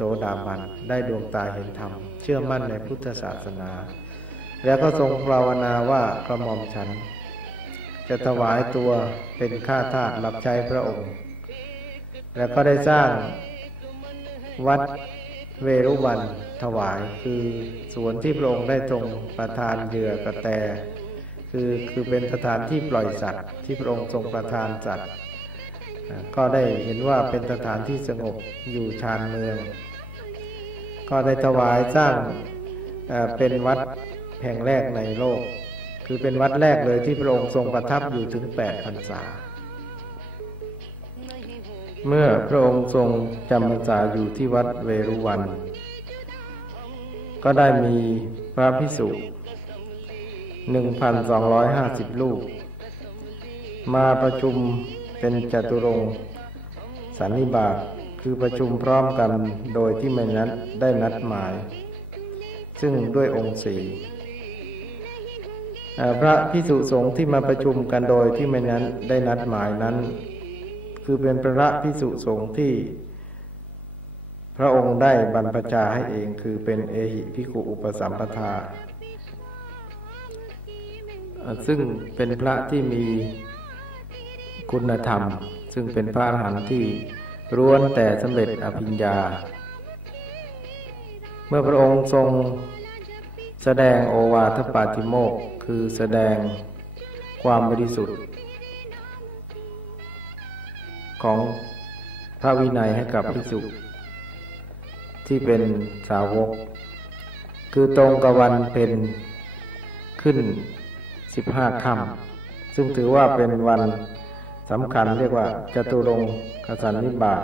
โสดาบันได้ดวงตาเห็นธรรม เชื่อมั่นในพุทธศาสนา แล้วก็ทรงภาวนาว่ากระหม่อมฉัน จะถวายตัวเป็นข้าทาสรับใช้พระองค์ แล้วก็ได้สร้างวัดเวรุวันถวายคือสวนที่พระองค์ได้ทรงประทานเหยื่อกระแต คือคือเป็นสถานที่ปล่อยสัตว์ ที่พระองค์ทรงประทานสัตว์ ก็ได้เห็นว่าเป็นสถานที่สงบอยู่ชานเมือง ก็ได้ถวายสร้างเป็นวัดแห่งแรกในโลก คือเป็นวัดแรกเลยที่พระองค์ทรงประทับอยู่ถึง8พรรษา เมื่อพระองค์ทรงจำพรรษาอยู่ที่วัดเวรุวัน ก็ได้มีพระพิสุ1,250 ลูก มาประชุมเป็นจตุรงสันนิบาต คือประชุมพร้อมกันโดยที่ไม่นัดได้นัดหมาย ซึ่งด้วยองค์สี่พระพิสุสงฆ์ที่มาประชุมกันโดยที่ไม่นั้นได้นัดหมายนั้น คือเป็นพระพิสุสงฆ์ที่ พระองค์ได้บรรพชาให้เองคือเป็นเอหิพิขุอุปสัมปทาอ่าซึ่งเป็นพระที่มีคุณธรรม ซึ่งเป็นพระอรหันต์ที่ ร้วนแต่สำเร็จอภิญญา เมื่อพระองค์ทรงแสดงโอวาทปาติโมกข์คือแสดงความบริสุทธิ์ ของพระวินัยให้กับภิกษุที่เป็นสาวก คือตรงกับวันเป็นขึ้นสิบห้าค่ำซึ่งถือว่าเป็นวันสำคัญเรียกว่าจตุรงค สันนิบาต